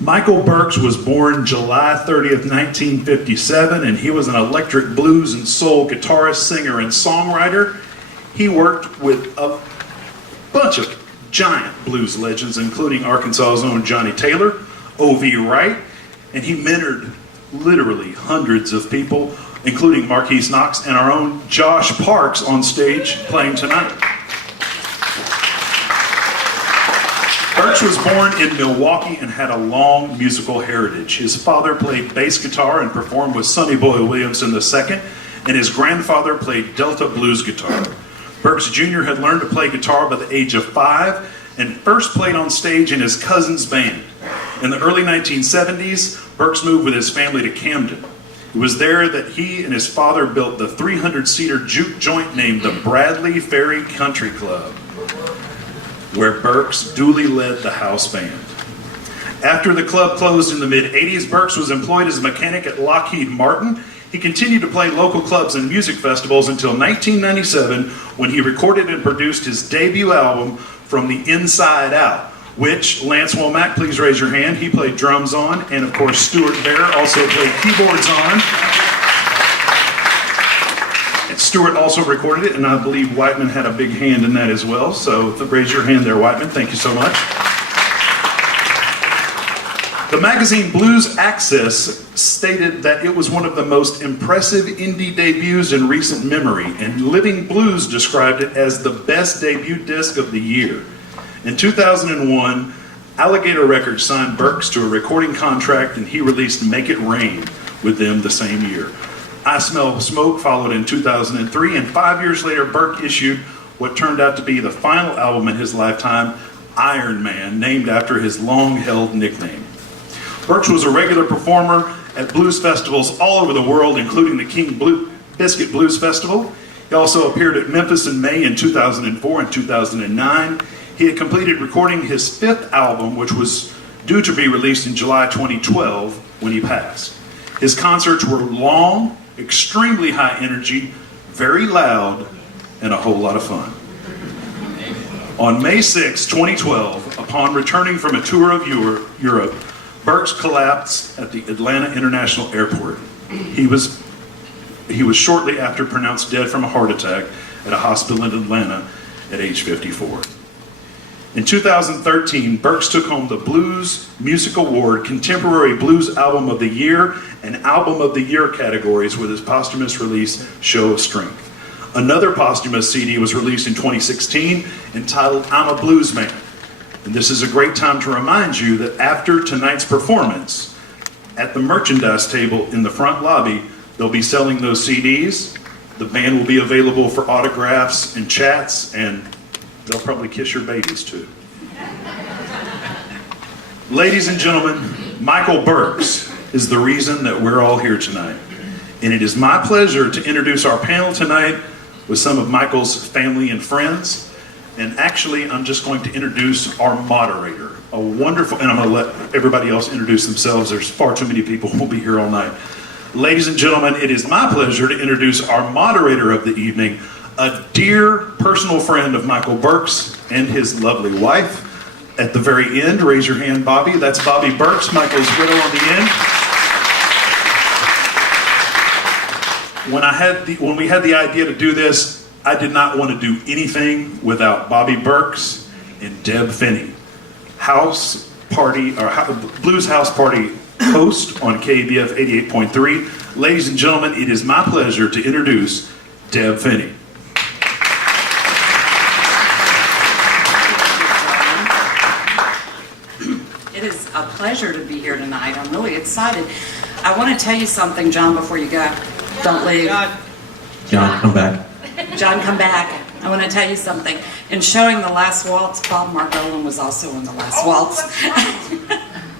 Michael Burks was born July 30th, 1957, and he was an electric blues and soul guitarist, singer, and songwriter. He worked with a bunch of giant blues legends, including Arkansas's own Johnny Taylor, O.V. Wright, and he mentored literally hundreds of people, including Marquise Knox and our own Josh Parks on stage playing tonight. Burks was born in Milwaukee and had a long musical heritage. His father played bass guitar and performed with Sonny Boy Williamson II, and his grandfather played Delta blues guitar. Burks Jr. had learned to play guitar by the age of 5 and first played on stage in his cousin's band. In the early 1970s, Burks moved with his family to Camden. It was there that he and his father built the 300-seater juke joint named the Bradley Ferry Country Club, where Burks duly led the house band. After the club closed in the mid-80s, Burks was employed as a mechanic at Lockheed Martin. He continued to play local clubs and music festivals until 1997, when he recorded and produced his debut album, From the Inside Out, which Lance Womack, please raise your hand, he played drums on, and of course Stuart Bear also played keyboards on. And Stuart also recorded it, and I believe Whiteman had a big hand in that as well, so raise your hand there, Whiteman, thank you so much. The magazine Blues Access stated that it was one of the most impressive indie debuts in recent memory, and Living Blues described it as the best debut disc of the year. In 2001, Alligator Records signed Burks to a recording contract, and he released Make It Rain with them the same year. I Smell Smoke followed in 2003, and 5 years later, Burke issued what turned out to be the final album in his lifetime, Iron Man, named after his long-held nickname. Burks was a regular performer at blues festivals all over the world, including the King Biscuit Blues Festival. He also appeared at Memphis in May in 2004 and 2009. He had completed recording his 5th album, which was due to be released in July 2012 when he passed. His concerts were long, extremely high energy, very loud, and a whole lot of fun. On May 6, 2012, upon returning from a tour of Europe, Burks collapsed at the Atlanta International Airport. He was shortly after pronounced dead from a heart attack at a hospital in Atlanta at age 54. In 2013, Burks took home the Blues Music Award, Contemporary Blues Album of the Year, and Album of the Year categories with his posthumous release, Show of Strength. Another posthumous CD was released in 2016 entitled I'm a Blues Man. And this is a great time to remind you that after tonight's performance, at the merchandise table in the front lobby, they'll be selling those CDs. The band will be available for autographs and chats, and they'll probably kiss your babies too. Ladies and gentlemen, Michael Burks is the reason that we're all here tonight. And it is my pleasure to introduce our panel tonight with some of Michael's family and friends. And actually, I'm just going to introduce our moderator, a wonderful, and I'm going to let everybody else introduce themselves. There's far too many people who will be here all night. Ladies and gentlemen, it is my pleasure to introduce our moderator of the evening, a dear personal friend of Michael Burks and his lovely wife. At the very end, raise your hand, Bobby. That's Bobby Burks, Michael's widow on the end. When we had the idea to do this, I did not want to do anything without Bobby Burks and Deb Finney, Blues House Party host on KBF 88.3. Ladies and gentlemen, it is my pleasure to introduce Deb Finney. It is a pleasure to be here tonight. I'm really excited. I want to tell you something, John, before you go. Don't leave. John, come back. John, come back. I want to tell you something. In showing The Last Waltz, Bob Margolin was also in The Last Waltz.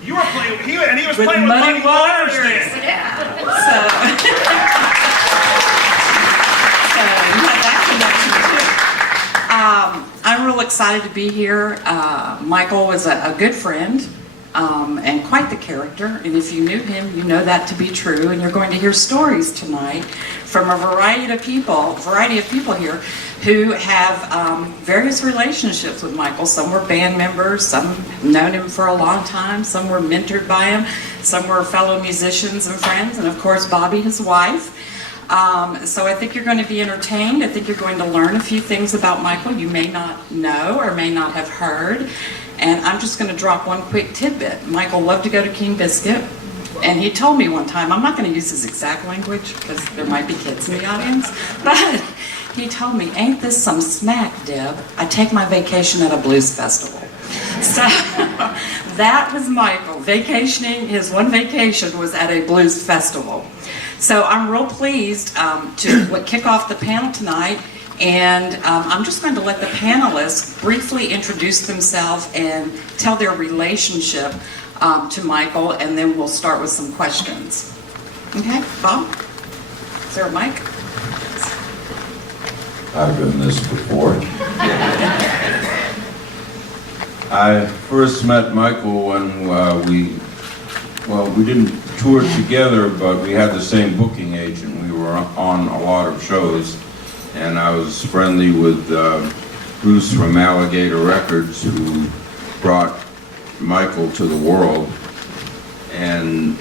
You were playing, he was with playing with Muddy Waters. then. Yeah. So you had that connection too. I'm real excited to be here. Michael was a good friend. and quite the character. And if you knew him, you know that to be true. And you're going to hear stories tonight from a variety of people here who have various relationships with Michael. Some were band members, some known him for a long time, some were mentored by him, some were fellow musicians and friends, and of course Bobby, his wife. So I think you're going to be entertained. I think you're going to learn a few things about Michael you may not know or may not have heard. And I'm just going to drop one quick tidbit. Michael loved to go to King Biscuit. And he told me one time, I'm not going to use his exact language because there might be kids in the audience, but he told me, ain't this some smack, Deb? I take my vacation at a blues festival. So that was Michael. Vacationing, his one vacation was at a blues festival. So I'm real pleased to kick off the panel tonight, and I'm just going to let the panelists briefly introduce themselves and tell their relationship to Michael, and then we'll start with some questions. Okay, Bob? Is there a mic? I've done this before. I first met Michael when we didn't tour together, but we had the same booking agent. We were on a lot of shows, and I was friendly with Bruce from Alligator Records, who brought Michael to the world, and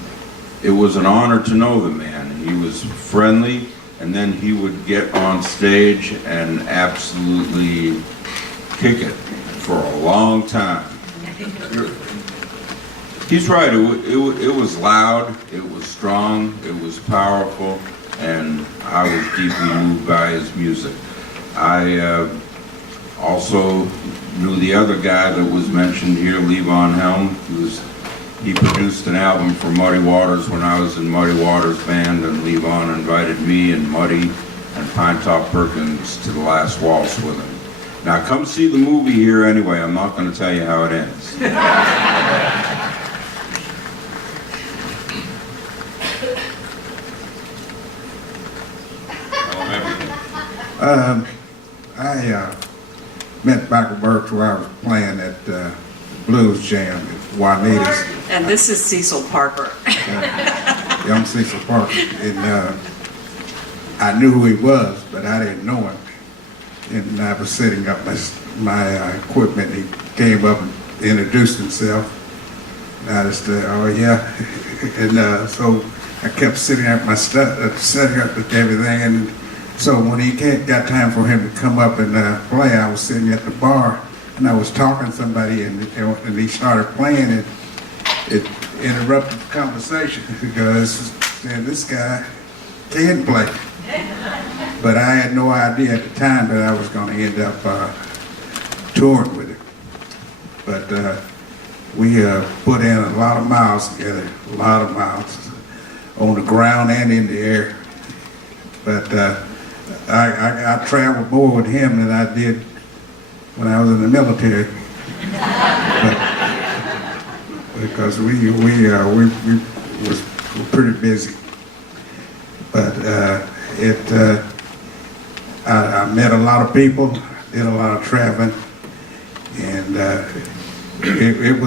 it was an honor to know the man. He was friendly, and then he would get on stage and absolutely kick it for a long time. He's right, it was loud, it was strong, it was powerful, and I was deeply moved by his music. I also knew the other guy that was mentioned here, Levon Helm. He produced an album for Muddy Waters when I was in Muddy Waters' band, and Levon invited me and Muddy and Pinetop Perkins to the last waltz with him. Now come see the movie here anyway, I'm not going to tell you how it ends. I met Michael Burks while I was playing at Blues Jam at Juanita's. And this is Cecil Parker. Young Cecil Parker. And I knew who he was, but I didn't know him. And I was setting up my equipment. He came up and introduced himself. And I just said, oh yeah. And so I kept setting up my stuff, setting up everything. And so when he got time for him to come up and play, I was sitting at the bar and I was talking to somebody, and he started playing, and it interrupted the conversation because said, this guy can play. But I had no idea at the time that I was going to end up touring with him. But we put in a lot of miles together, a lot of miles, on the ground and in the air. But I traveled more with him than I did when I was in the military. Because we was pretty busy. But I met a lot of people, did a lot of traveling, and it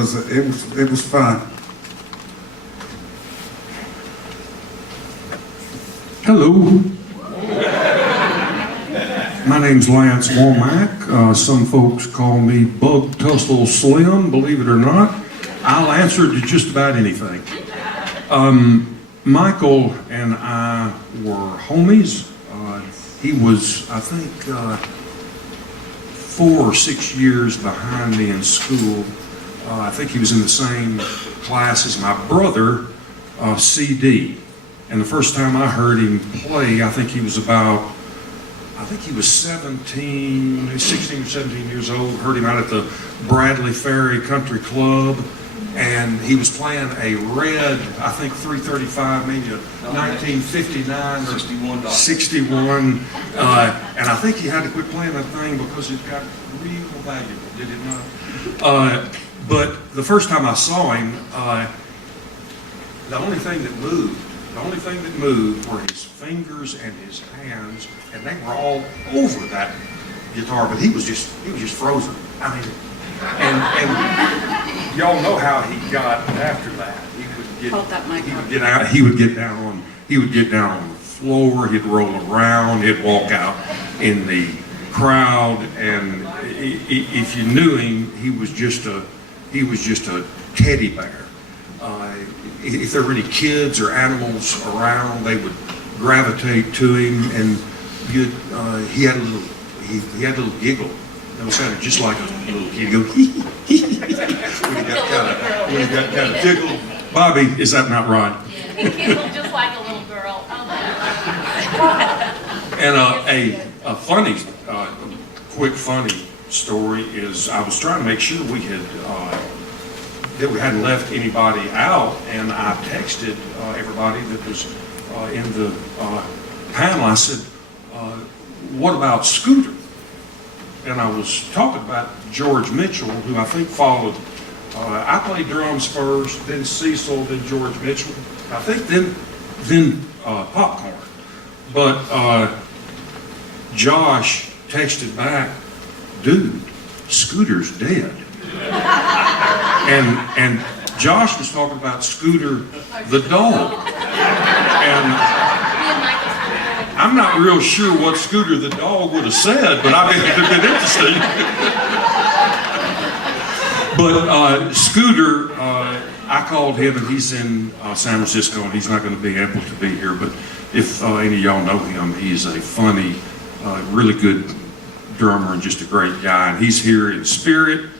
was fun. Hello. My name's Lance Womack. Some folks call me Bug Tussle Slim, believe it or not. I'll answer to just about anything. Michael and I were homies. He was, I think, 4 or 6 years behind me in school. I think he was in the same class as my brother, CD. And the first time I heard him play, I think he was 16 or 17 years old. Heard him out at the Bradley Ferry Country Club, and he was playing a red, I think 335, maybe a 1959 or 61. And I think he had to quit playing that thing because it got real valuable, did it not? But the first time I saw him, the only thing that moved were his fingers and his hands, and they were all over that guitar, but he was just frozen. I mean, and y'all know how he got after that. He would get, Hold that mic he up. would get out, he would get down on the floor, he'd roll around, he'd walk out in the crowd, and if you knew him, he was just a teddy bear. If there were any kids or animals around, they would gravitate to him, and he had a little giggle. That was kind of just like a little kid. He'd go when he got kind of tickled. Bobby, is that not right? He giggled just like a little girl. And a funny, quick funny story is I was trying to make sure that we hadn't left anybody out, and I texted everybody that was in the panel. I said, what about Scooter? And I was talking about George Mitchell, who I think followed. I played drums first, then Cecil, then George Mitchell. I think then Popcorn. But Josh texted back, dude, Scooter's dead. And Josh was talking about Scooter the dog. And I'm not real sure what Scooter the dog would have said, but I mean, it would have been interesting. But Scooter, I called him, and he's in San Francisco, and he's not going to be able to be here. But if any of y'all know him, he's a funny, really good drummer and just a great guy. And he's here in spirit,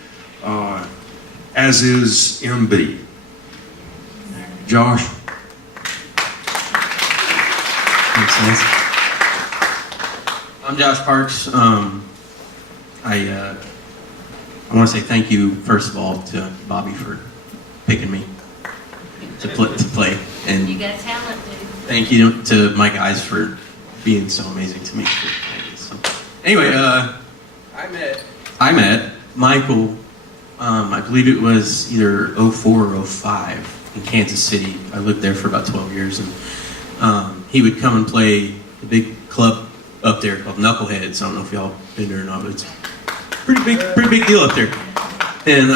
as is MB. Josh? Thanks, Lance. I'm Josh Parks. I want to say thank you, first of all, to Bobby for picking me to play. And You got talent, dude. thank you to my guys for being so amazing to me. So, anyway, I met Michael, I believe it was either 04 or 05 in Kansas City. I lived there for about 12 years, and he would come and play the big club up there called Knuckleheads. I don't know if y'all been there or not, but it's pretty big deal up there. And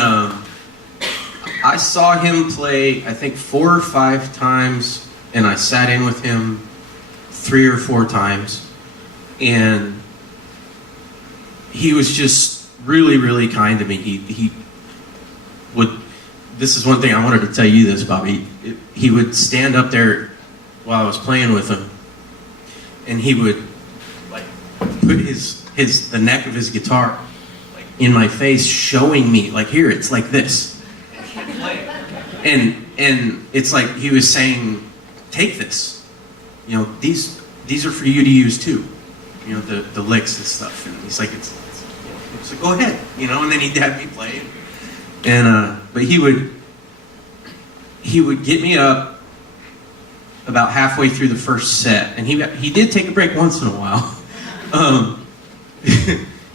I saw him play, I think 4 or 5 times, and I sat in with him 3 or 4 times, and he was just really, really kind to me. He would, this is one thing I wanted to tell you this, Bobby. He would stand up there while I was playing with him, and he would like put the neck of his guitar like in my face, showing me like, here, it's like this. And it's like he was saying, take this. You know, these are for you to use too. You know, the licks and stuff. And he's like, it's like, go ahead. You know, and then he'd have me play. And but he would get me up about halfway through the first set, and he did take a break once in a while.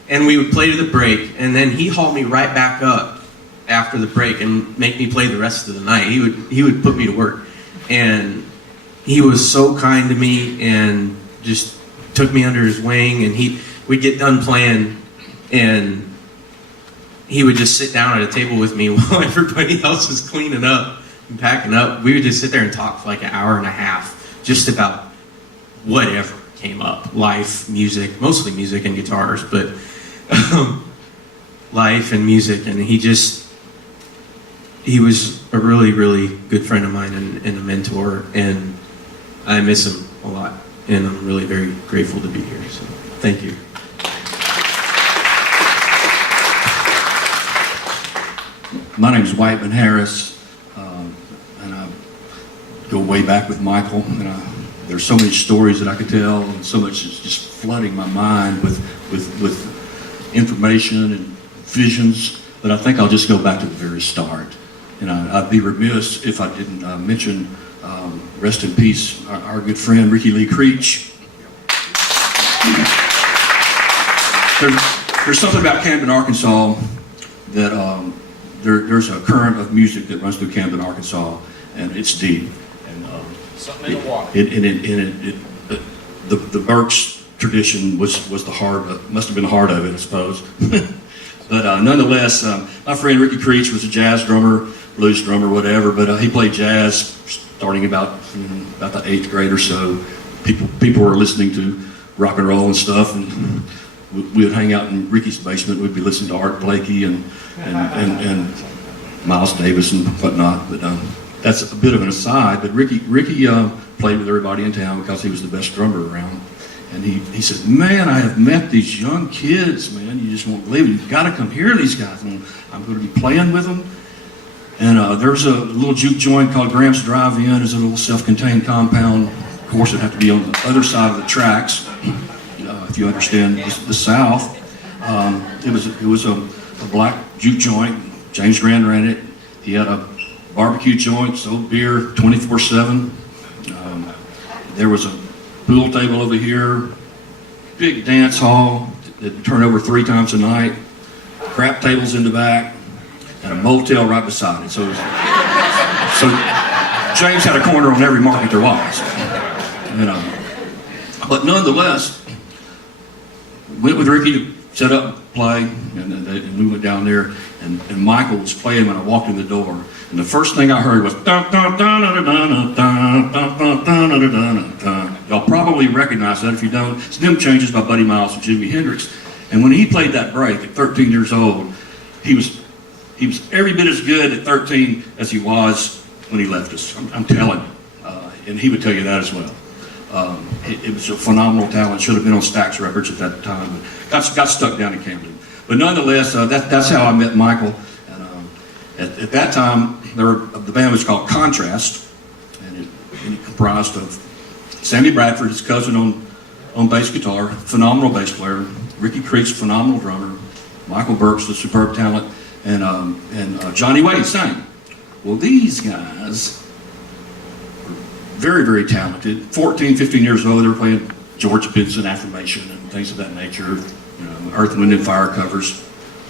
And we would play to the break, and then he hauled me right back up after the break and make me play the rest of the night. He would put me to work, and he was so kind to me and just took me under his wing. And we'd get done playing, and he would just sit down at a table with me while everybody else was cleaning up and packing up. We would just sit there and talk for like an hour and a half, just about whatever came up, life, music, mostly music and guitars, but life and music. And he was a really, really good friend of mine and a mentor, and I miss him a lot, and I'm really very grateful to be here, so thank you. My name is Whiteman Harris, and I go way back with Michael. And there's so many stories that I could tell, and so much is just flooding my mind with information and visions. But I think I'll just go back to the very start. And I'd be remiss if I didn't mention, rest in peace, our good friend Ricky Lee Creech. There's something about Camden, Arkansas that there's a current of music that runs through Camden, Arkansas, and it's deep. And something in the water. The Burks tradition was the heart. Must have been the heart of it, I suppose. But nonetheless, my friend Ricky Creech was a jazz drummer, blues drummer, whatever. But he played jazz starting about the 8th grade or so. People were listening to rock and roll and stuff, and we would hang out in Ricky's basement. We'd be listening to Art Blakey and Miles Davis and whatnot. But that's a bit of an aside. But Ricky played with everybody in town because he was the best drummer around. And he said, "Man, I have met these young kids, man. You just won't believe it. You've got to come hear these guys. And I'm going to be playing with them." And there's a little juke joint called Graham's Drive-In. It's a little self-contained compound. Of course, it'd have to be on the other side of the tracks, if you understand the South. It was a black juke joint. James Grand ran it. He had a barbecue joint, sold beer 24/7. There was a pool table over here, big dance hall that turned over 3 times a night, crap tables in the back, and a motel right beside it. So James had a corner on every market there was. But nonetheless, went with Ricky to set up, play, and we went down there, and Michael was playing when I walked in the door. And the first thing I heard was dun dun dun dun dun dun dun dun dun dun dun. Y'all probably recognize that. If you don't, it's Them Changes by Buddy Miles and Jimi Hendrix. And when he played that break at 13 years old, he was every bit as good at 13 as he was when he left us. I'm telling you, and he would tell you that as well. It was a phenomenal talent. Should have been on Stax Records at that time, but got stuck down in Camden. But nonetheless, that's how I met Michael. And at that time, the band was called Contrast, and it comprised of Sammy Bradford, his cousin on bass guitar, phenomenal bass player. Ricky Creech, phenomenal drummer. Michael Burks, the superb talent, and Johnny Wade sang. Well, these guys were very, very talented. 14, 15 years old, they were playing George Benson Affirmation and things of that nature, Earth, Wind, and Fire covers.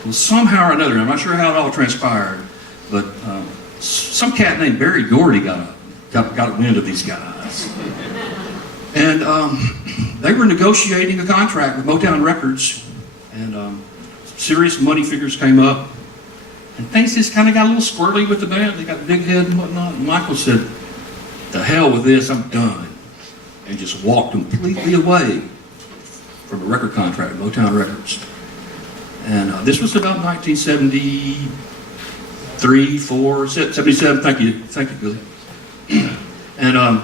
Well, somehow or another, I'm not sure how it all transpired, but some cat named Barry Gordy got wind of these guys. And they were negotiating a contract with Motown Records, and serious money figures came up, and things just kind of got a little squirrely with the band. They got a big head and whatnot, and Michael said, "The hell with this, I'm done," and just walked completely away from a record contract with Motown Records. And this was about 1973, 4, 77, thank you, Billy. And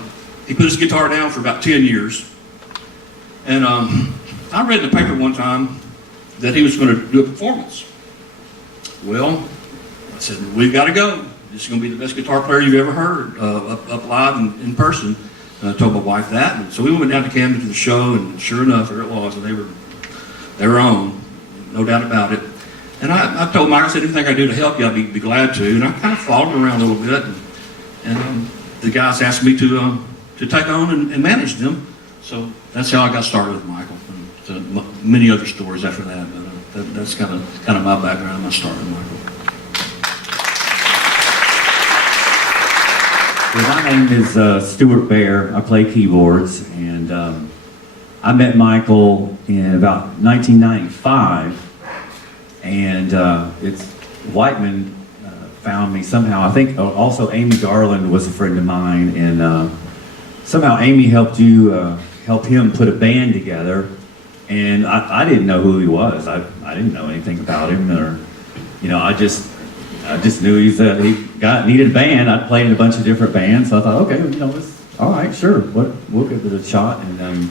he put his guitar down for about 10 years. And I read in the paper one time that he was going to do a performance. Well, I said, "We've got to go. This is going to be the best guitar player you've ever heard up live in person." And I told my wife that. And so we went down to Camden to the show, and sure enough, there it was. And they were on, no doubt about it. And I told Mike, I said, "Anything I do to help you, I'd be glad to." And I kind of followed him around a little bit. And the guys asked me to take on and manage them. So that's how I got started with Michael. And many other stories after that. But that's kind of my background. I started with Michael. Well, my name is Stuart Bear. I play keyboards, and I met Michael in about 1995, and it's Whiteman found me somehow. I think also Amy Garland was a friend of mine, and somehow Amy helped him put a band together, and I didn't know who he was. I didn't know anything about him, or I just knew he needed a band. I'd played in a bunch of different bands, so I thought, okay, all right, sure, we'll give it a shot. And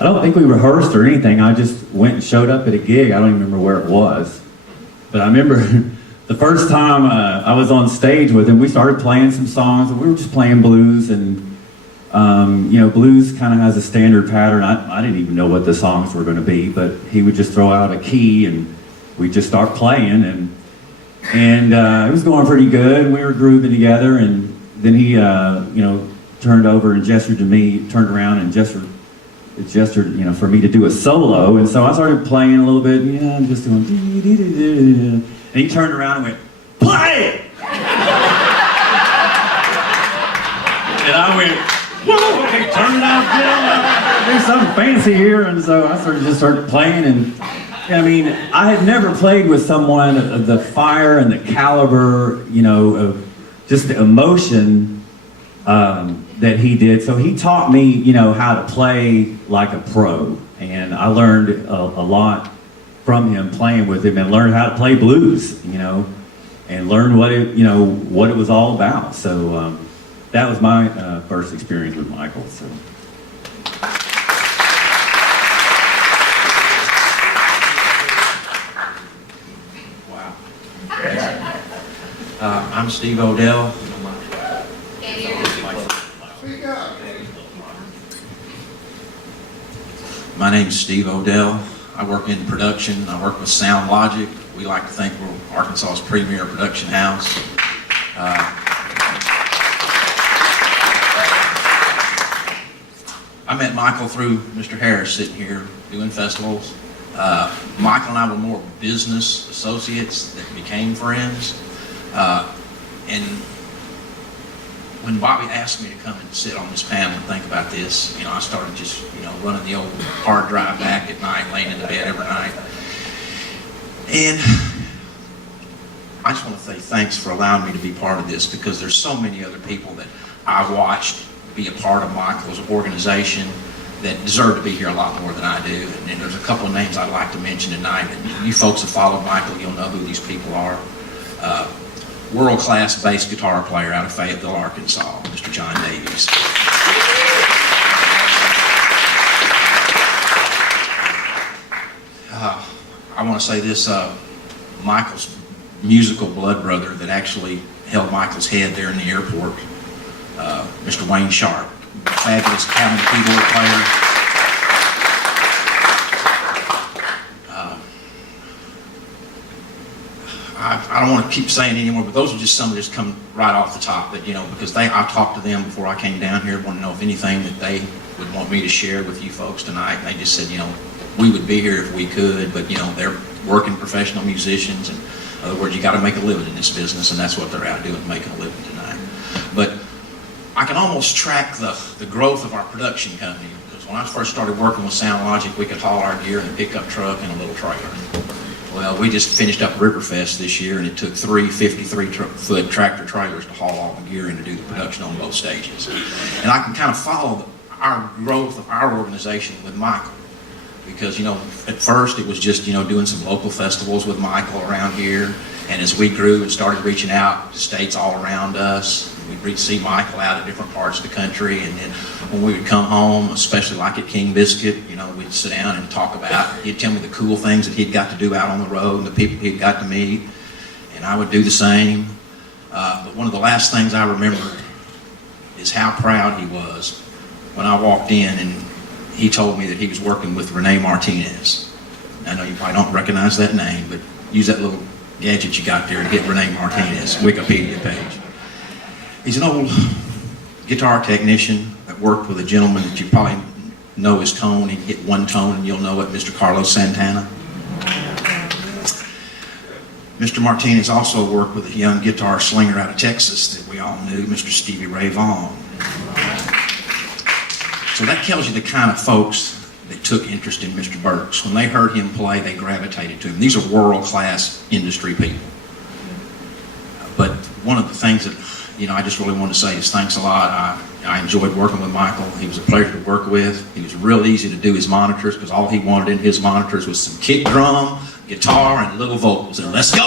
I don't think we rehearsed or anything. I just went and showed up at a gig. I don't even remember where it was, but I remember the first time I was on stage with him, we started playing some songs, and we were just playing blues, and blues kind of has a standard pattern. I didn't even know what the songs were going to be, but he would just throw out a key, and we'd just start playing, and it was going pretty good. We were grooving together, and then he, turned over and gestured to me, turned around and gestured, for me to do a solo. And so I started playing a little bit, I'm just doing, and he turned around and went, "Play it!" And I went, "Whoa, okay, turn it out, do something fancy here." And so I just started playing, and I mean, I had never played with someone of the fire and the caliber, you know, of just the emotion that he did. So he taught me, you know, how to play like a pro. And I learned a lot from him playing with him, and learned how to play blues, you know, and learn what it, you know, what it was all about. So that was my first experience with Michael. So. Wow. I'm Steve Odell. My name's Steve Odell. I work in production. I work with Sound Logic. We like to think we're Arkansas's premier production house. I met Michael through Mr. Harris sitting here doing festivals. Michael and I were more business associates that became friends. And when Bobby asked me to come and sit on this panel and think about this, you know, I started just, you know, running the old hard drive back at night, laying in the bed every night. And I just want to say thanks for allowing me to be part of this, because there's so many other people that I watched be a part of Michael's organization that deserve to be here a lot more than I do. And there's a couple of names I'd like to mention tonight. And you folks have followed Michael, you'll know who these people are. World-class bass guitar player out of Fayetteville, Arkansas, Mr. John Davies. I want to say this, Michael's musical blood brother that actually held Michael's head there in the airport, Mr. Wayne Sharp, fabulous cabin keyboard player. I don't want to keep saying anymore, but those are just some that just come right off the top. That, you know, because I talked to them before I came down here, want to know if anything that they would want me to share with you folks tonight. And they just said, you know, we would be here if we could, but, you know, they're working professional musicians, and in other words, you got to make a living in this business, and that's what they're out doing, making a living tonight. But I can almost track the growth of our production company, because when I first started working with Sound Logic, we could haul our gear in a pickup truck and a little trailer. Well, we just finished up Riverfest this year, and it took 3 53-foot tractor trailers to haul all the gear in to do the production on both stages. And I can kind of follow our growth of our organization with Michael, because, you know, at first it was just, you know, doing some local festivals with Michael around here, and as we grew and started reaching out to states all around us, we'd see Michael out at different parts of the country, and then when we would come home, especially like at King Biscuit, you know, we'd sit down and talk about, he'd tell me the cool things that he'd got to do out on the road and the people he'd got to meet, and I would do the same. But one of the last things I remember is how proud he was when I walked in and he told me that he was working with Renee Martinez. I know you probably don't recognize that name, but use that little gadget you got there to hit Renee Martinez Wikipedia page. He's an old guitar technician that worked with a gentleman that you probably know his tone. He can hit one tone and you'll know it, Mr. Carlos Santana. Mr. Martinez also worked with a young guitar slinger out of Texas that we all knew, Mr. Stevie Ray Vaughan. So that tells you the kind of folks that took interest in Mr. Burks. When they heard him play, they gravitated to him. These are world-class industry people. But one of the things that, you know, I just really want to say is thanks a lot. I enjoyed working with Michael. He was a pleasure to work with. He was real easy to do his monitors, because all he wanted in his monitors was some kick drum, guitar, and little vocals, and let's go!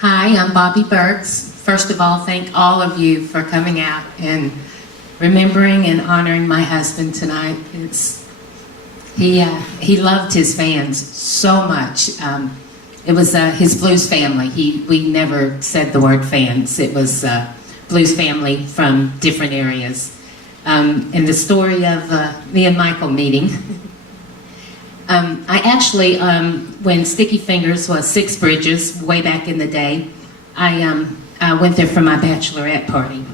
Hi, I'm Bobby Burks. First of all, thank all of you for coming out and remembering and honoring my husband tonight. He loved his fans so much. It was his blues family. We never said the word fans. It was blues family from different areas. And the story of me and Michael meeting. I actually, when Sticky Fingers was Six Bridges, way back in the day, I went there for my bachelorette party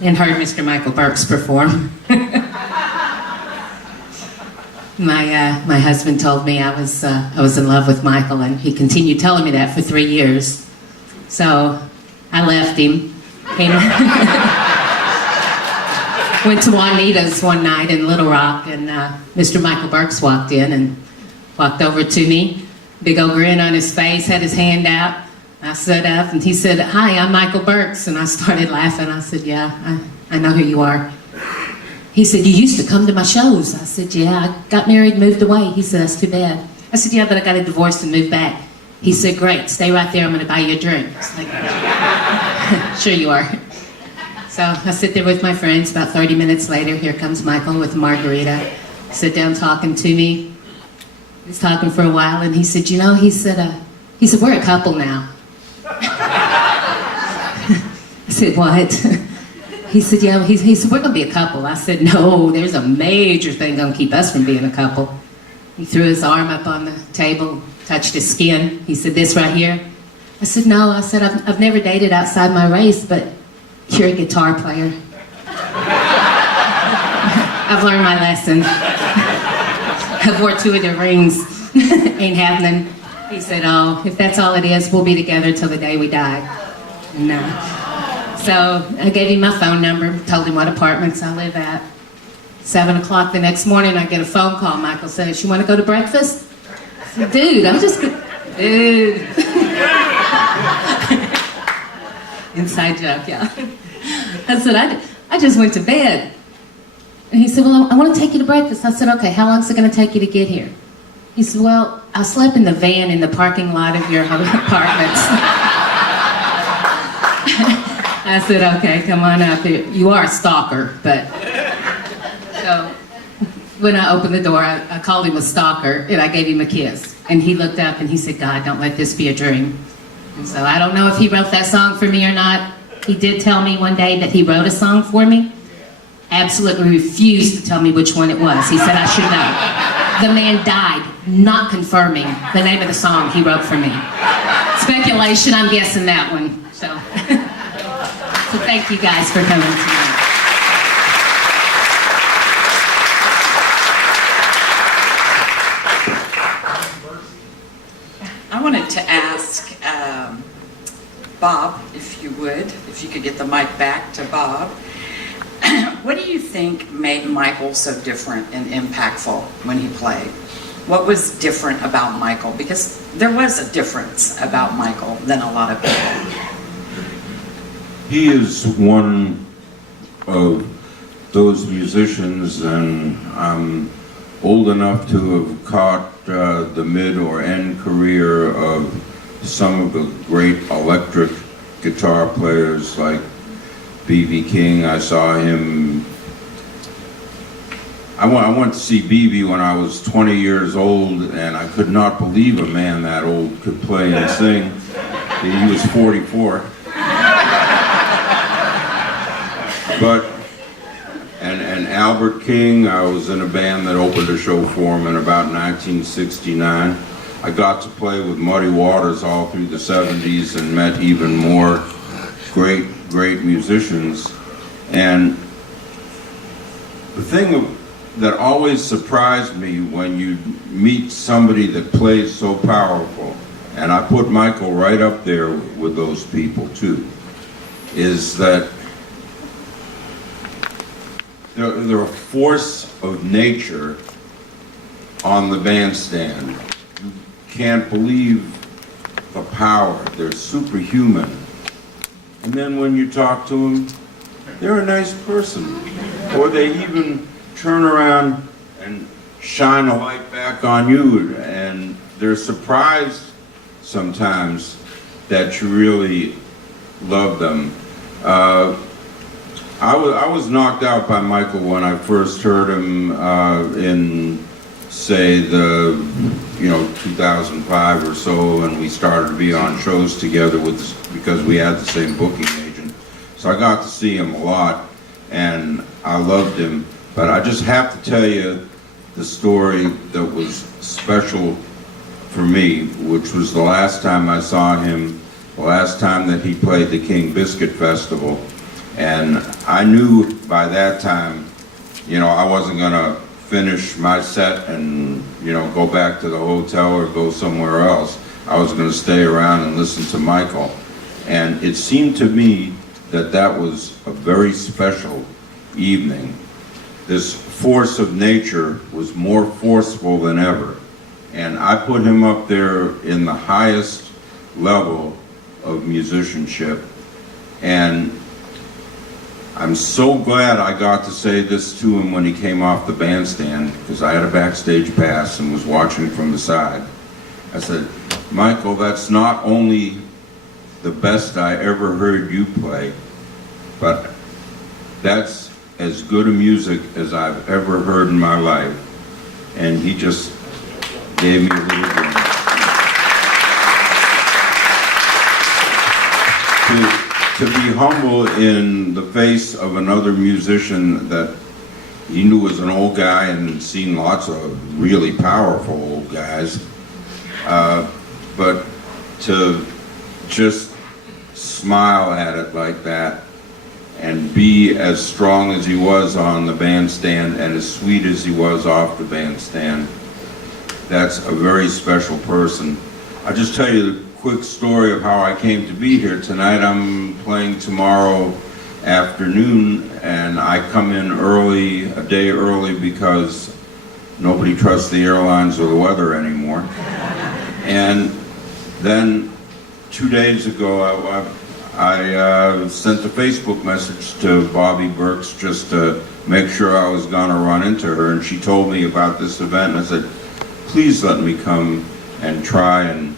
and heard Mr. Michael Burks perform. My husband told me I was in love with Michael, and he continued telling me that for 3 years. So I left him. Came went to Juanita's one night in Little Rock, and Mr. Michael Burks walked in and walked over to me. Big old grin on his face, had his hand out. I stood up, and he said, "Hi, I'm Michael Burks." And I started laughing. I said, "Yeah, I know who you are." He said, "You used to come to my shows." I said, "Yeah, I got married, moved away." He said, "That's too bad." I said, "Yeah, but I got a divorce and moved back." He said, "Great, stay right there. I'm going to buy you a drink." I was like, "Sure you are." So I sit there with my friends. About 30 minutes later, here comes Michael with a margarita. Sit down talking to me. He was talking for a while, and he said, "You know," he said, "we're a couple now." I said, "What?" He said, "Yeah." He said, "We're going to be a couple." I said, "No, there's a major thing going to keep us from being a couple." He threw his arm up on the table, touched his skin. He said, "This right here?" I said, "No." I said, I've never dated outside my race, but you're a guitar player." I've learned my lesson. I've wore 2 of the rings. Ain't happening. He said, "Oh, if that's all it is, we'll be together till the day we die." And so I gave him my phone number, told him what apartments I live at. 7 o'clock the next morning, I get a phone call. Michael says, "You want to go to breakfast?" I said, "Dude, I'm just, dude." Inside joke, yeah. I said, I just went to bed. And he said, "Well, I want to take you to breakfast." I said, "Okay, how long is it going to take you to get here?" He said, "Well, I slept in the van in the parking lot of your apartments." I said, "Okay, come on up. You are a stalker," but... So when I opened the door, I called him a stalker, and I gave him a kiss. And he looked up and he said, "God, don't let this be a dream." And so I don't know if he wrote that song for me or not. He did tell me one day that he wrote a song for me. Absolutely refused to tell me which one it was. He said I should know. The man died not confirming the name of the song he wrote for me. Speculation, I'm guessing that one. So, so thank you guys for coming tonight. I wanted to ask Bob, if you would, if you could get the mic back to Bob. What do you think made Michael so different and impactful when he played? What was different about Michael? Because there was a difference about Michael than a lot of people. He is one of those musicians, and I'm old enough to have caught the mid or end career of some of the great electric guitar players like B.B. King. I saw him. I went to see B.B. when I was 20 years old, and I could not believe a man that old could play and sing. He was 44. But, and Albert King, I was in a band that opened a show for him in about 1969. I got to play with Muddy Waters all through the 70s and met even more great musicians. And the thing that always surprised me when you meet somebody that plays so powerful, and I put Michael right up there with those people too, is that they're a force of nature on the bandstand. You can't believe the power. They're superhuman. And then when you talk to them, they're a nice person. Or they even turn around and shine a light back on you, and they're surprised sometimes that you really love them. I was knocked out by Michael when I first heard him in, say, the 2005 or so, and we started to be on shows together because we had the same booking agent. So I got to see him a lot, and I loved him. But I just have to tell you the story that was special for me, which was the last time I saw him, the last time that he played the King Biscuit Festival. And I knew by that time, I wasn't going to finish my set and, go back to the hotel or go somewhere else. I was going to stay around and listen to Michael. And it seemed to me that that was a very special evening. This force of nature was more forceful than ever. And I put him up there in the highest level of musicianship. And I'm so glad I got to say this to him when he came off the bandstand, because I had a backstage pass and was watching from the side. I said, Michael, that's not only the best I ever heard you play, but that's as good a music as I've ever heard in my life. And he just gave me a little drink. To be humble in the face of another musician that he knew was an old guy and had seen lots of really powerful old guys, but to just smile at it like that and be as strong as he was on the bandstand and as sweet as he was off the bandstand, that's a very special person. I'll just tell you the quick story of how I came to be here tonight. I'm playing tomorrow afternoon, and I come in early, a day early, because nobody trusts the airlines or the weather anymore. And then 2 days ago, I sent a Facebook message to Bobby Burks just to make sure I was gonna run into her, and she told me about this event, and I said, please let me come and try and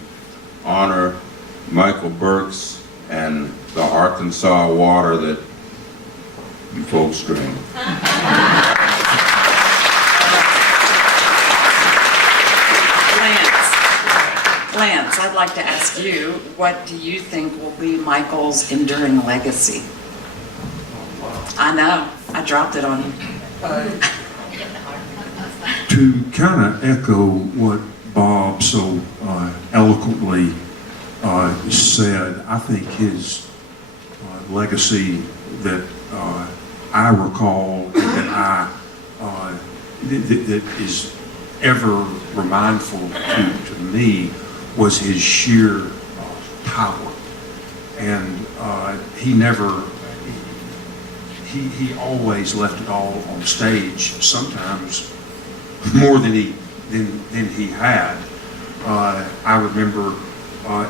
honor Michael Burks and the Arkansas water that you folks drink. Lance, I'd like to ask you, what do you think will be Michael's enduring legacy? I know, I dropped it on you. To kind of echo what Bob so eloquently said, I think his legacy that I recall and that that is ever remindful to me was his sheer power. And he always left it all on stage, sometimes more than he had. I remember,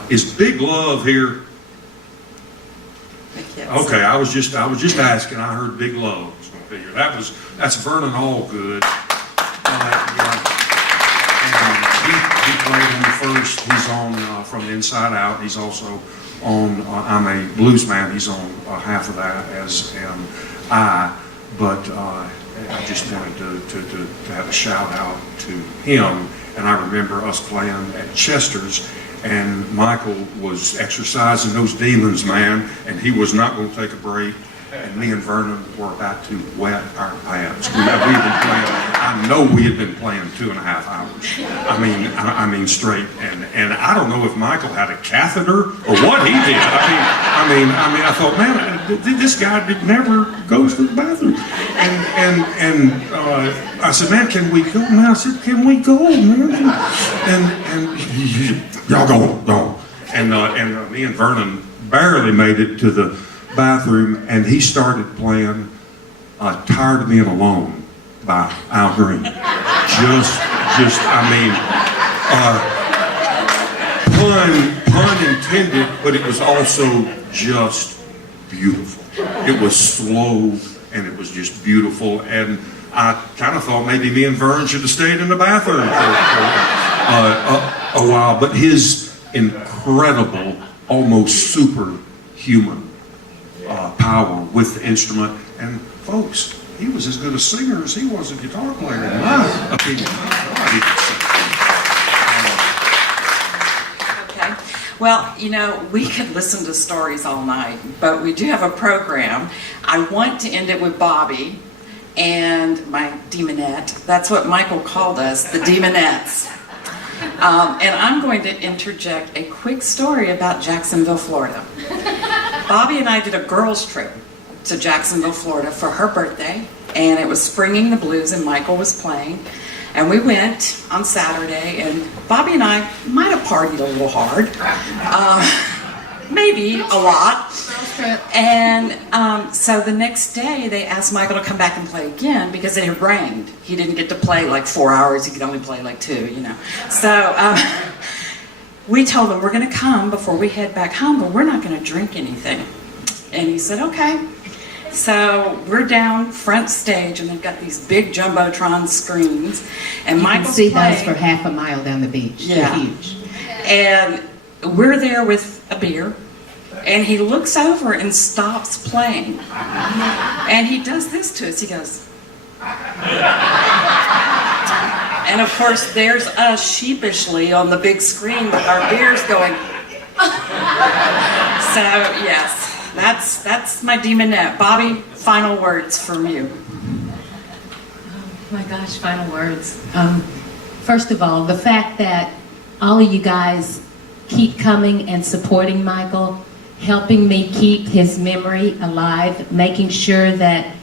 is Big Love here? Yes. Okay, I was just asking. I heard Big Love was going to be here. That's Vernon Allgood. And he played on the first. He's on From the Inside Out. He's also on I'm a Blues Man. He's on half of that, as am I. But I just wanted to have a shout out to him. And I remember us playing at Chester's, and Michael was exercising those demons, man, and he was not going to take a break. And me and Vernon were about to wet our pants. I know we had been playing 2.5 hours. I mean straight. And I don't know if Michael had a catheter or what he did. I thought, man, this guy never goes to the bathroom. And I said, man, can we go? Man, I said, can we go, man? And y'all go. And me and Vernon barely made it to the bathroom, and he started playing Tired of Being Alone by Al Green. Pun intended, but it was also just beautiful. It was slow, and it was just beautiful, and I kind of thought maybe me and Vern should have stayed in the bathroom for a while, but his incredible, almost superhuman power with the instrument. And folks, he was as good a singer as he was a guitar player, in my opinion. Okay. Well, you know, we could listen to stories all night, but we do have a program. I want to end it with Bobby and my demonette. That's what Michael called us, the demonettes. And I'm going to interject a quick story about Jacksonville, Florida. Bobby and I did a girls' trip to Jacksonville, Florida for her birthday, and it was Springing the Blues, and Michael was playing. And we went on Saturday, and Bobby and I might have partied a little hard. maybe a lot. And so the next day they asked Michael to come back and play again because it had rained. He didn't get to play like 4 hours. He could only play like 2, you know. So we told him we're going to come before we head back home, but we're not going to drink anything. And he said, okay. So we're down front stage, and they've got these big jumbotron screens, and You can Michael's see playing. those for half a mile down the beach. Yeah. They're huge. And we're there with a beer, and he looks over and stops playing. And he does this to us. He goes, and of course, there's us sheepishly on the big screen with our beers going. So, yes, that's my demonette. Bobby, final words from you. Oh my gosh, final words. First of all, the fact that all of you guys keep coming and supporting Michael, helping me keep his memory alive, making sure that,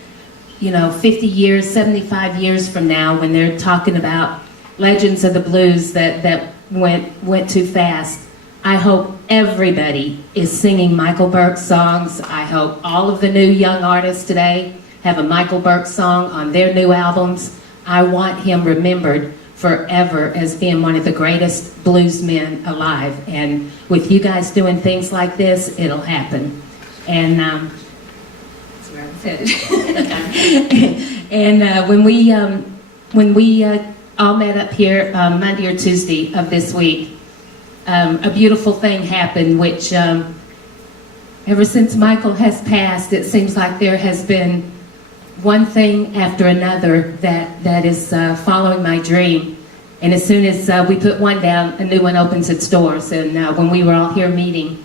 50 years, 75 years from now, when they're talking about legends of the blues that went too fast, I hope everybody is singing Michael Burks songs. I hope all of the new young artists today have a Michael Burks song on their new albums. I want him remembered forever as being one of the greatest bluesmen alive. And with you guys doing things like this, it'll happen. And that's where I'm headed. And when we all met up here Monday or Tuesday of this week, a beautiful thing happened, which ever since Michael has passed, it seems like there has been one thing after another that is following my dream. And as soon as we put one down, a new one opens its doors. And when we were all here meeting,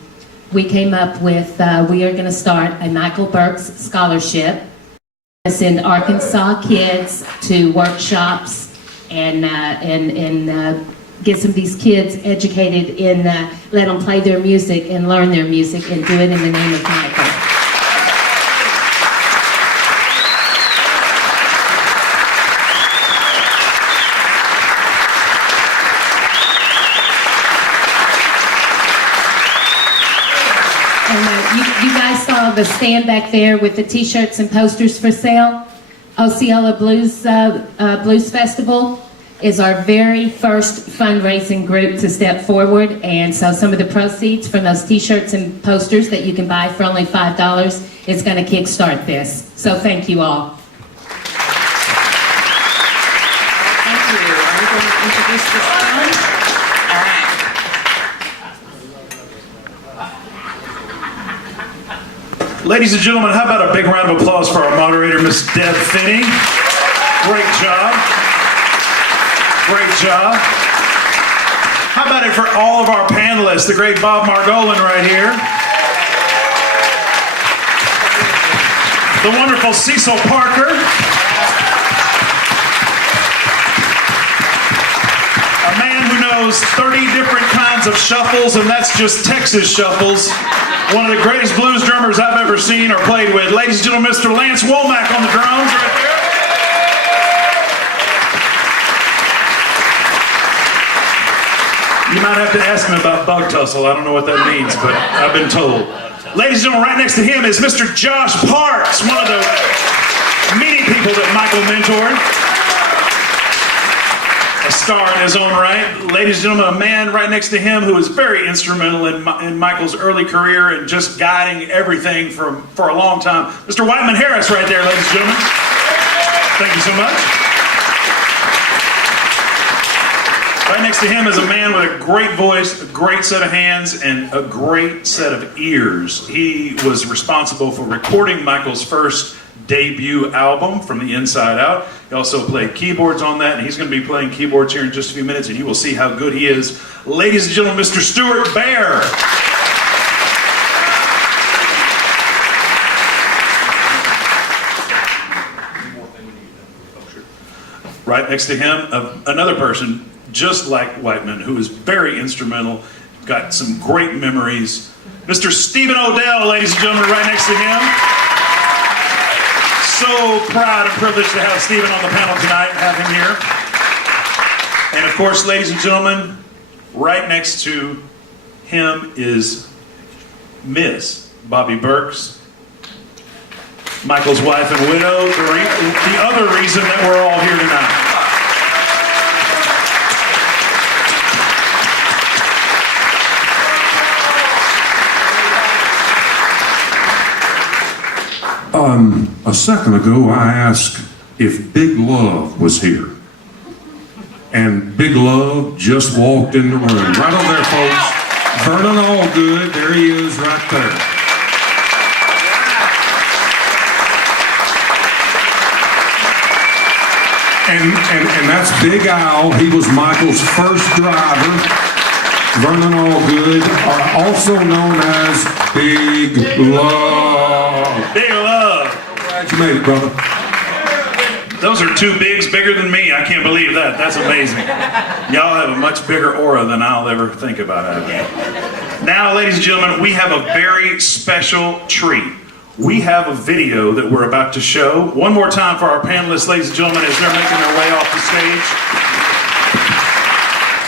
we came up with, we are going to start a Michael Burks scholarship. Send Arkansas kids to workshops and get some of these kids educated in, let them play their music and learn their music and do it in the name of Michael. You guys saw the stand back there with the t-shirts and posters for sale. Osceola Blues Festival is our very first fundraising group to step forward, and so some of the proceeds from those t-shirts and posters that you can buy for only $5 is going to kickstart this. So thank you all. Thank you. Are you going to introduce this fund? All right. Ladies and gentlemen, how about a big round of applause for our moderator, Miss Deb Finney. Great job. Great job. How about it for all of our panelists, the great Bob Margolin right here. The wonderful Cecil Parker. A man who knows 30 different kinds of shuffles, and that's just Texas shuffles. One of the greatest blues drummers I've ever seen or played with. Ladies and gentlemen, Mr. Lance Womack on the drums right there. You might have to ask him about bug tussle. I don't know what that means, but I've been told. Ladies and gentlemen, right next to him is Mr. Josh Parks, one of the many people that Michael mentored. A star in his own right. Ladies and gentlemen, a man right next to him who was very instrumental in Michael's early career and just guiding everything for a long time. Mr. Whiteman Harris right there, ladies and gentlemen. Thank you so much. Right next to him is a man with a great voice, a great set of hands, and a great set of ears. He was responsible for recording Michael's first debut album, From the Inside Out. He also played keyboards on that, and he's going to be playing keyboards here in just a few minutes, and you will see how good he is. Ladies and gentlemen, Mr. Stuart Bear. Right next to him, another person just like Whiteman, who is very instrumental, got some great memories. Mr. Stephen Odell, ladies and gentlemen, right next to him. So proud and privileged to have Stephen on the panel tonight and have him here. And of course, ladies and gentlemen, right next to him is Miss Bobby Burks, Michael's wife and widow, the other reason that we're all here tonight. A second ago, I asked if Big Love was here. And Big Love just walked in the room. Right over there, folks. Vernon Allgood, there he is right there. And that's Big Al. He was Michael's first driver. Vernon Allgood, also known as Big Love. Big Love. Glad you made it, brother. Those are two bigs bigger than me. I can't believe that. That's amazing. Y'all have a much bigger aura than I'll ever think about having. Now, ladies and gentlemen, we have a very special treat. We have a video that we're about to show. One more time for our panelists, ladies and gentlemen, as they're making their way off the stage.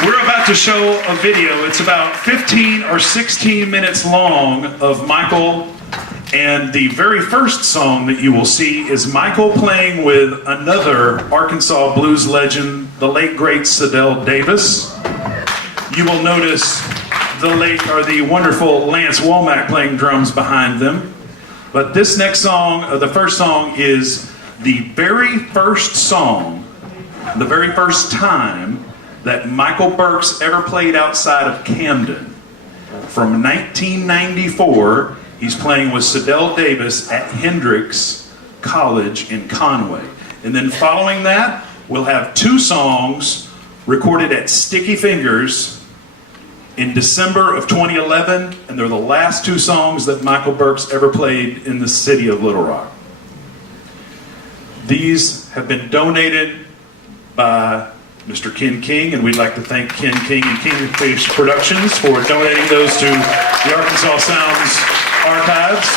We're about to show a video. It's about 15 or 16 minutes long of Michael, and the very first song that you will see is Michael playing with another Arkansas blues legend, the late great Sidell Davis. You will notice the wonderful Lance Womack playing drums behind them. But this next song, the first song, is the very first song, the very first time that Michael Burks ever played outside of Camden. From 1994, he's playing with Sidell Davis at Hendrix College in Conway. And then following that, we'll have two songs recorded at Sticky Fingers in December of 2011, and they're the last two songs that Michael Burks ever played in the city of Little Rock. These have been donated by Mr. Ken King, and we'd like to thank Ken King and Kingfish Productions for donating those to the Arkansas Sounds Archives.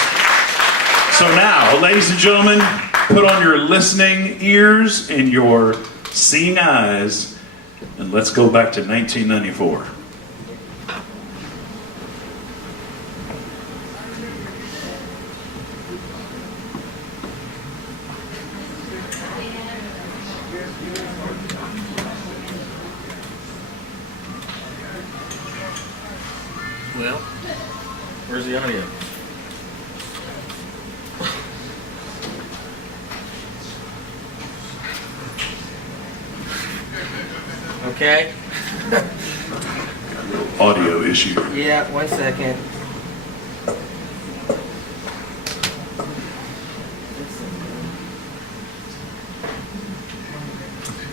So now, ladies and gentlemen, put on your listening ears and your seeing eyes, and let's go back to 1994. Well, where's the audio? Okay. Audio issue. Yeah, 1 second.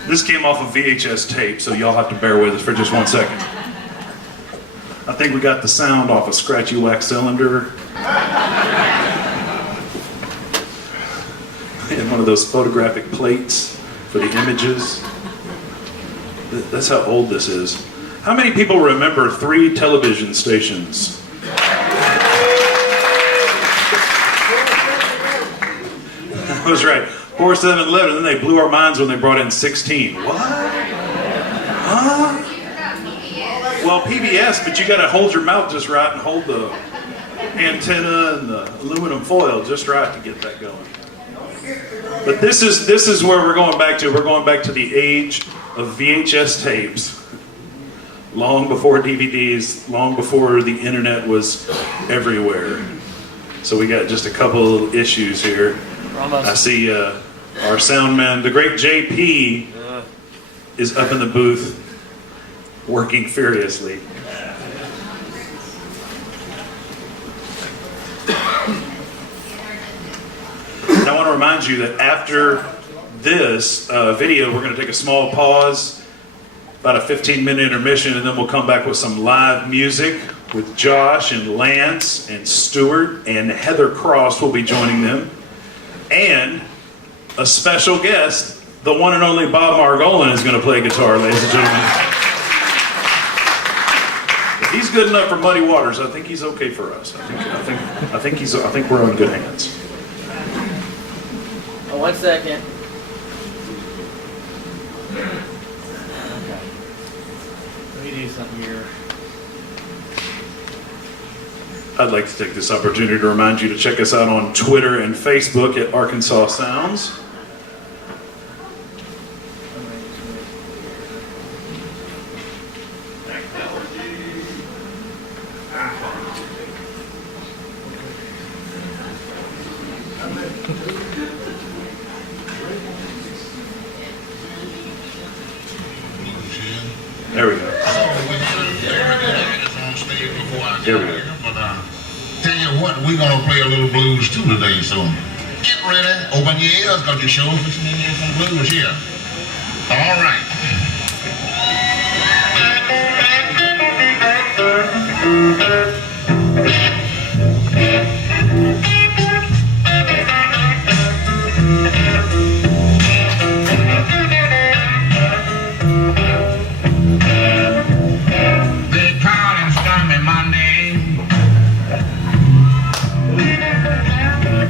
This came off of VHS tape, so y'all have to bear with us for just 1 second. I think we got the sound off a scratchy wax cylinder. And one of those photographic plates for the images. That's how old this is. How many people remember 3 television stations? That was right. 4, 7, 11, and then they blew our minds when they brought in 16. What? Huh? Well, PBS, but you got to hold your mouth just right and hold the antenna and the aluminum foil just right to get that going. But this is where we're going back to. We're going back to the age of VHS tapes. Long before DVDs, long before the internet was everywhere. So we got just a couple of issues here. I see our sound man, the great JP, is up in the booth working furiously. And I want to remind you that after this video, we're going to take a small pause, about a 15-minute intermission, and then we'll come back with some live music with Josh and Lance and Stuart, and Heather Cross will be joining them. And a special guest, the one and only Bob Margolin, is going to play guitar, ladies and gentlemen. If he's good enough for Muddy Waters, I think he's okay for us. I think we're in good hands. Oh, 1 second. Okay. Let me do something here. I'd like to take this opportunity to remind you to check us out on Twitter and Facebook at Arkansas Sounds. There we go. There we go. Tell you what, we're gonna play a little blues too today, so get ready, open your ears, cause your show's fixing to hear some blues here. All right. They call him Stormy Monday,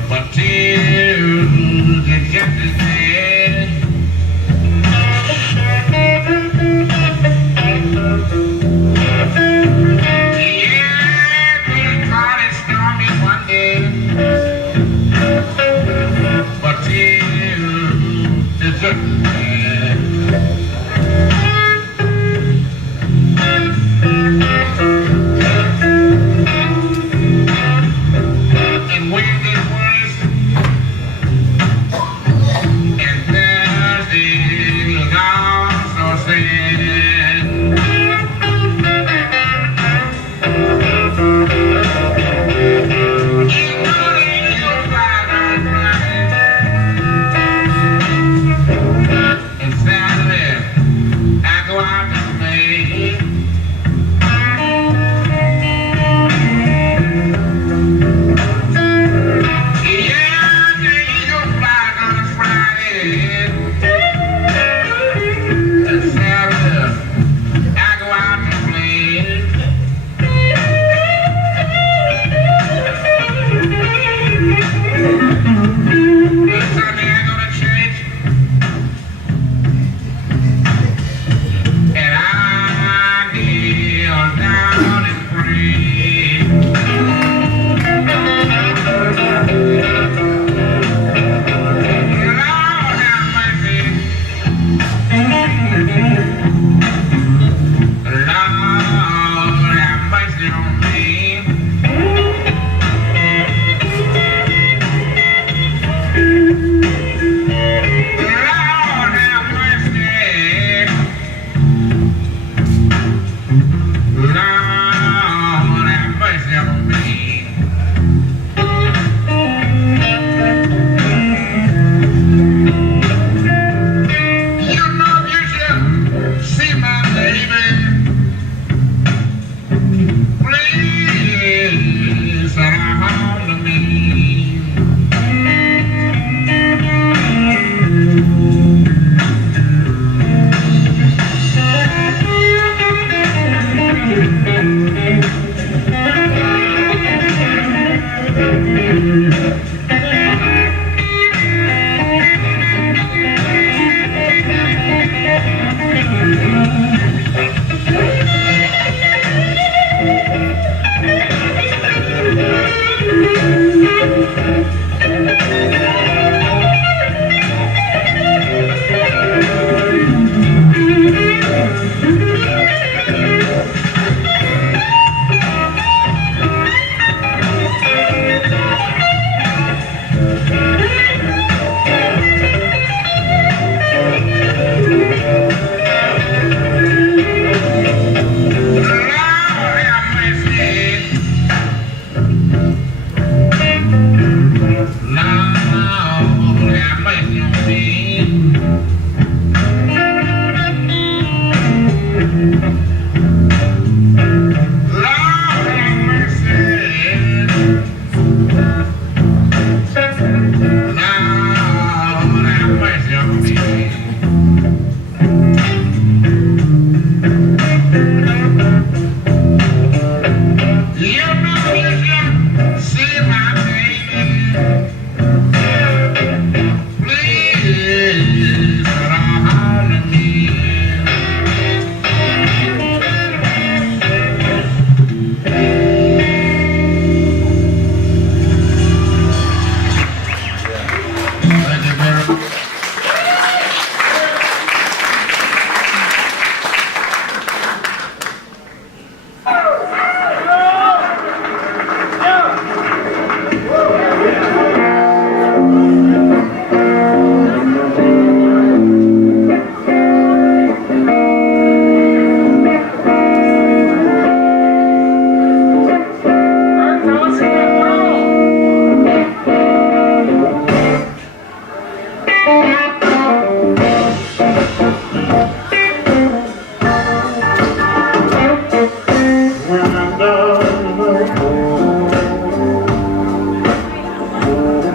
but Tuesday gets his head. Yeah.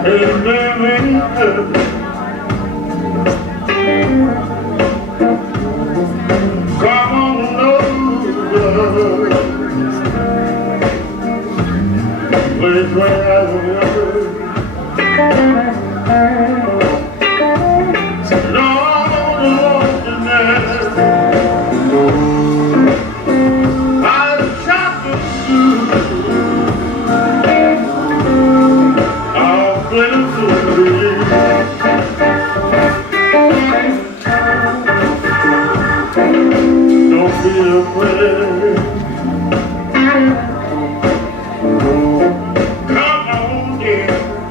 Come on over, place where I was. Lord, Lord, tonight I shot the blue. I'll play the blues. Don't be afraid. Come on in.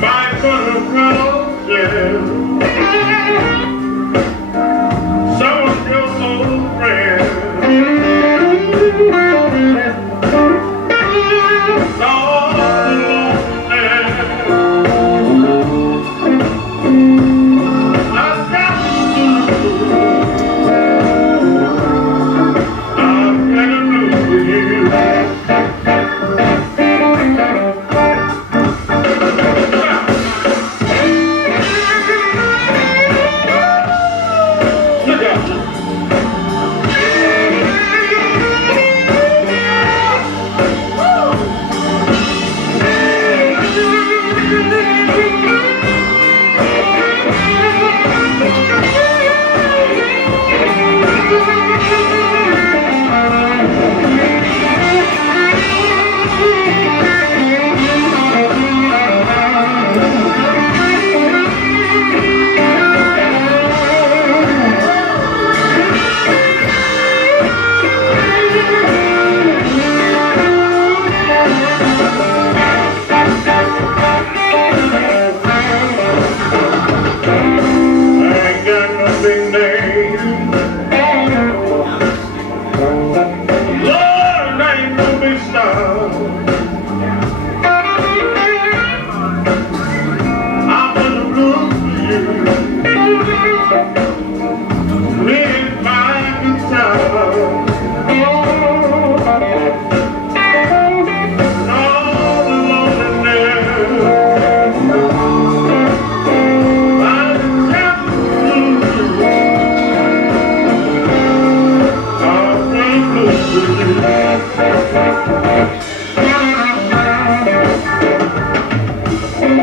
My butterfly, yeah. Some of your old friends. All alone there. I've got I'm gonna lose you. Look out. I ain't got no big name. Lord, I ain't no big star. I'm gonna look for you with my guitar. All alone in there, I'm trapped in blue. I'm gonna look for you. Thank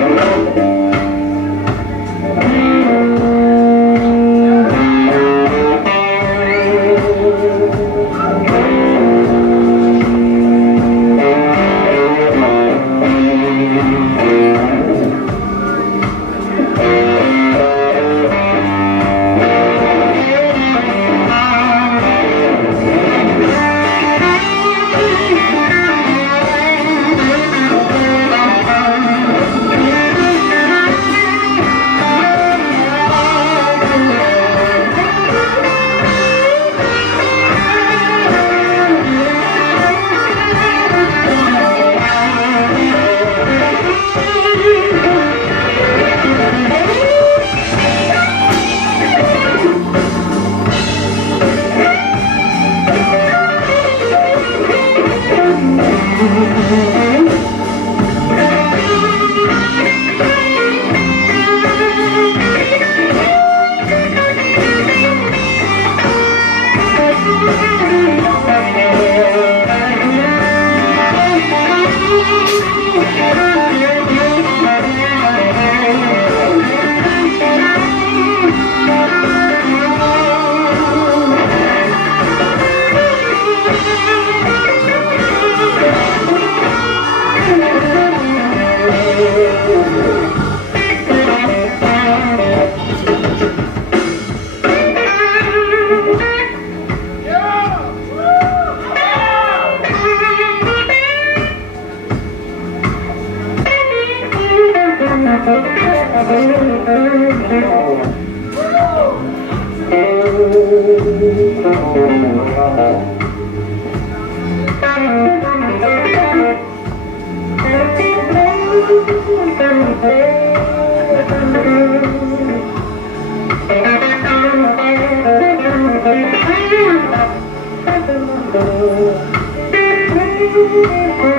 you.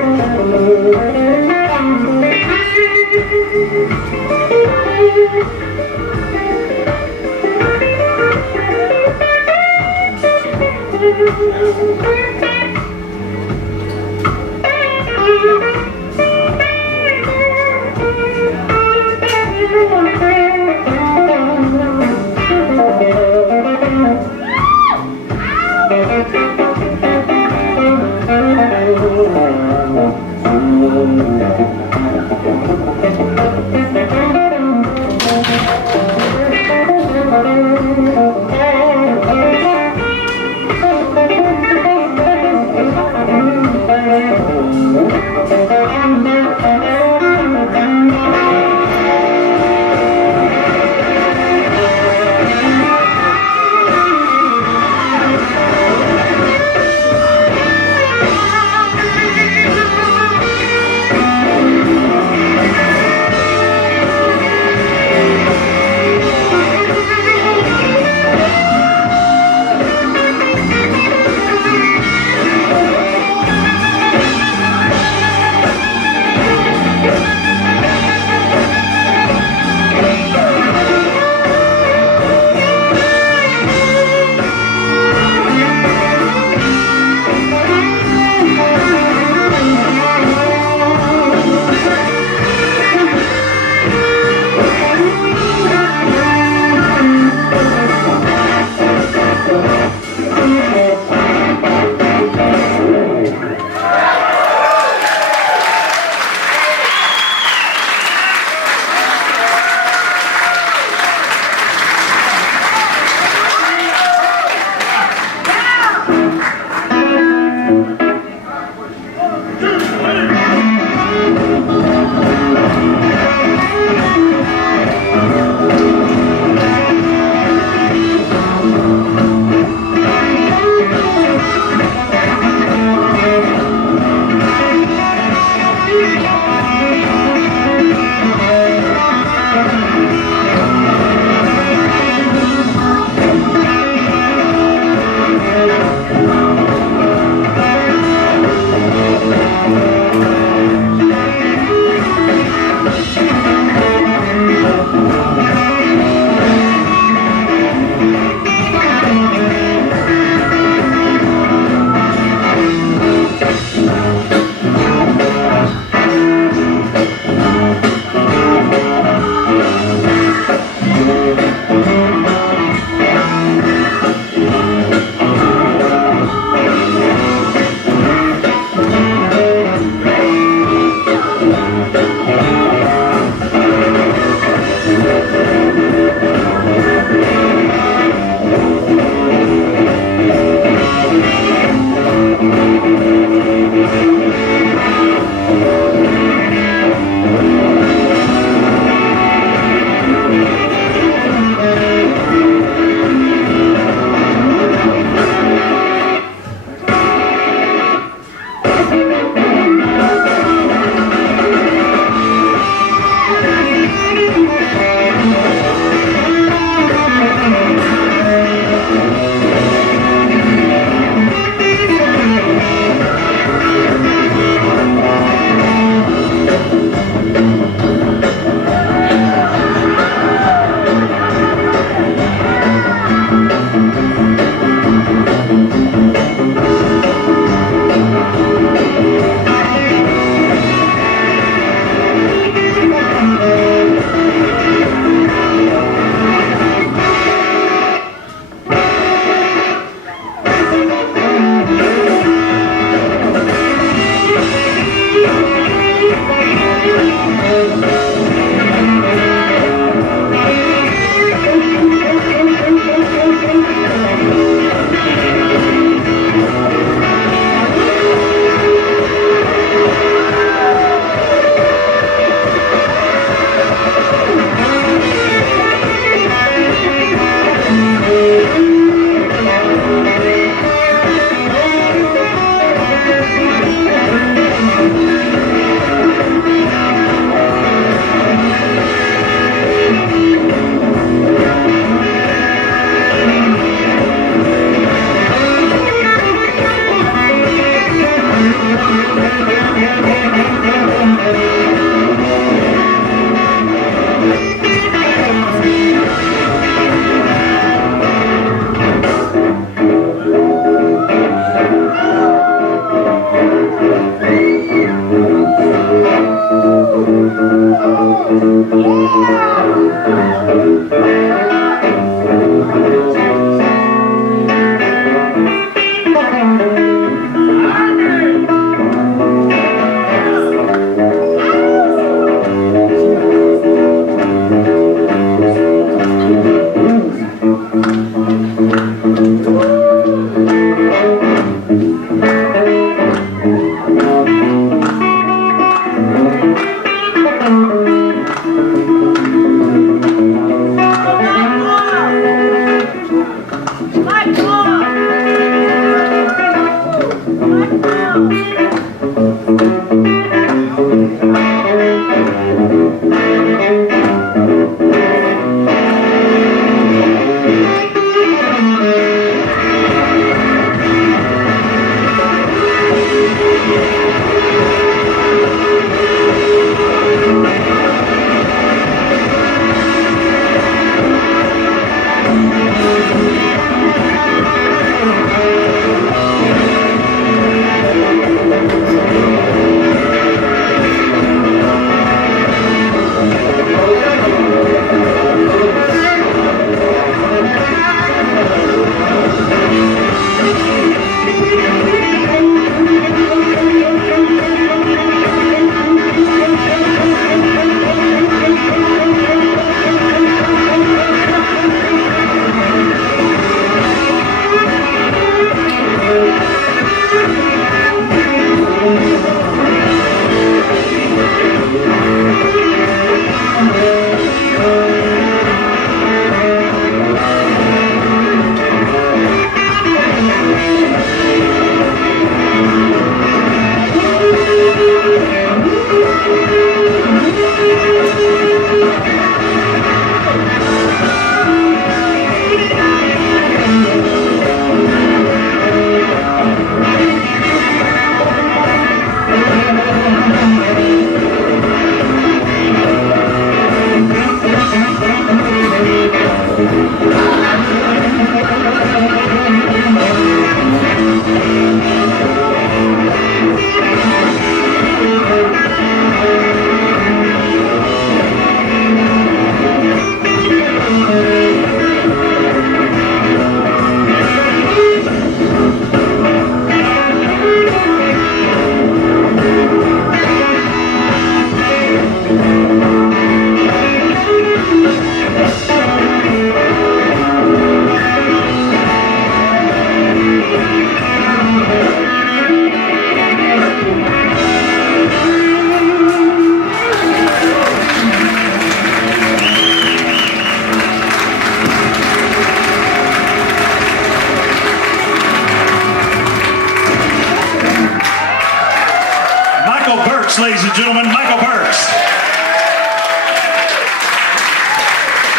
Michael Burks, ladies and gentlemen, Michael Burks.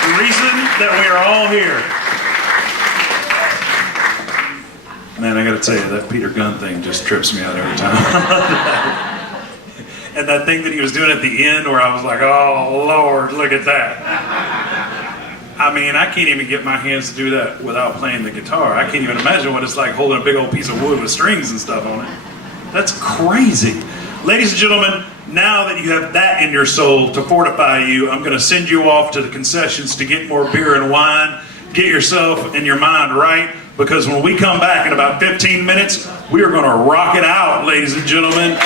The reason that we are all here. Man, I gotta tell you, that Peter Gunn thing just trips me out every time. And that thing that he was doing at the end where I was like, oh Lord, look at that. I mean, I can't even get my hands to do that without playing the guitar. I can't even imagine what it's like holding a big old piece of wood with strings and stuff on it. That's crazy. Ladies and gentlemen, now that you have that in your soul to fortify you, I'm going to send you off to the concessions to get more beer and wine. Get yourself and your mind right, because when we come back in about 15 minutes, we are going to rock it out, ladies and gentlemen.